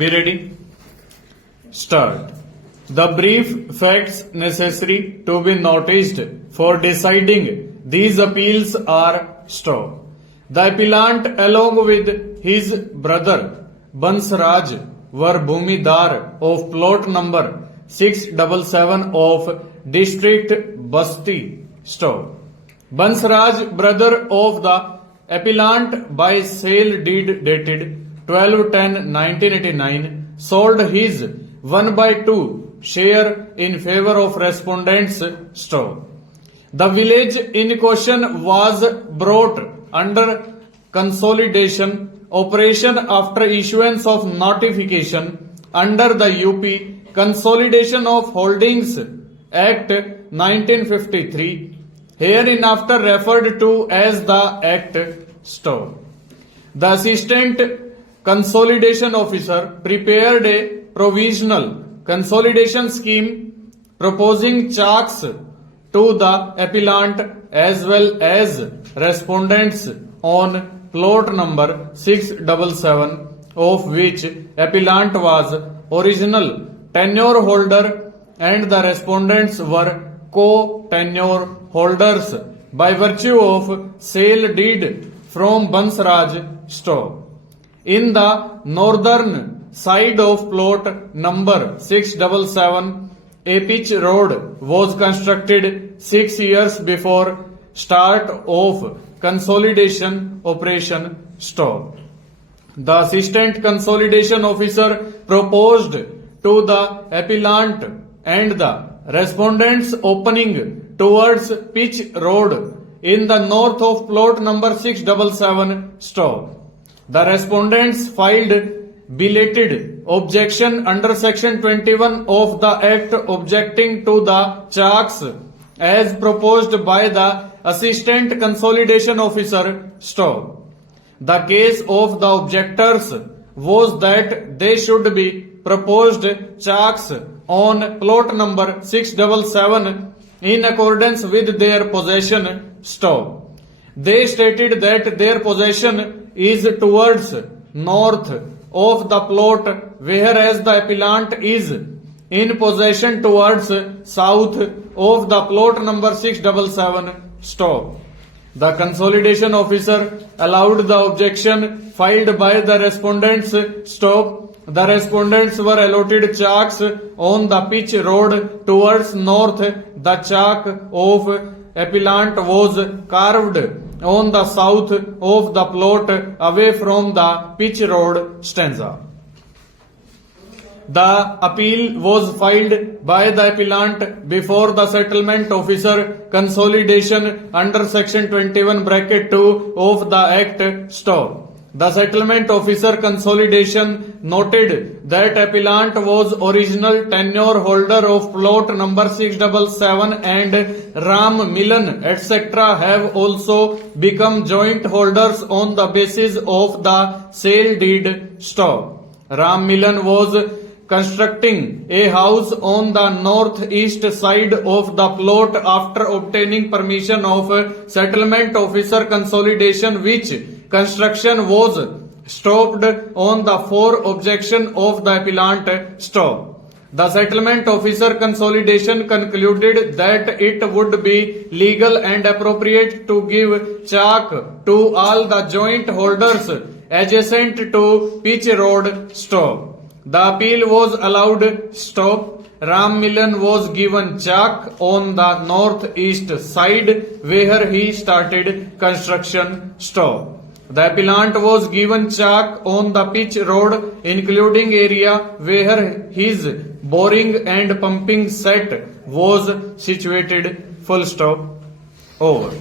Be ready? Start. The brief facts necessary to be noticed for deciding these appeals are stop. The appellant along with his brother Bansraj were Bhumidar of plot number 677 of district Basti. Stop. Bansraj, brother of the appellant by sale deed dated 12/10/1989, sold his 1/2 share in favor of respondents. Stop. The village in question was brought under consolidation operation after issuance of notification under the UP Consolidation of Holdings Act 1953, hereinafter referred to as the Act. Stop. The assistant consolidation officer prepared a provisional consolidation scheme proposing checks to the appellant as well as respondents on plot number 677, of which appellant was original tenure holder and the respondents were co-tenure holders by virtue of sale deed from Bansraj. Stop. In the northern side of plot number 677, a pitch road was constructed 6 years before start of consolidation operation. Stop. The assistant consolidation officer proposed to the appellant and the respondents opening towards pitch road in the north of plot number 677. Stop. The respondents filed belated objection under section 21 of the Act objecting to the checks as proposed by the assistant consolidation officer. Stop. The case of the objectors was that they should be proposed checks on plot number 677 in accordance with their possession. Stop. They stated that their possession is towards north of the plot, whereas the appellant is in possession towards south of the plot number 677. Stop. The consolidation officer allowed the objection filed by the respondents. Stop. The respondents were allotted checks on the pitch road towards north. The check of appellant was carved on the south of the plot away from the pitch road stanza. The appeal was filed by the appellant before the settlement officer consolidation under section 21 bracket 2 of the Act. Stop. The settlement officer consolidation noted that appellant was original tenure holder of plot number 677 and Ram Milan etc. have also become joint holders on the basis of the sale deed. Stop. Ram Milan was constructing a house on the northeast side of the plot after obtaining permission of settlement officer consolidation, which construction was stopped on the fore objection of the appellant. Stop. The settlement officer consolidation concluded that it would be legal and appropriate to give check to all the joint holders adjacent to pitch road. Stop. The appeal was allowed. Stop. Ram Milan was given check on the northeast side where he started construction. Stop. The appellant was given check on the pitch road including area where his boring and pumping set was situated. Full stop. Over.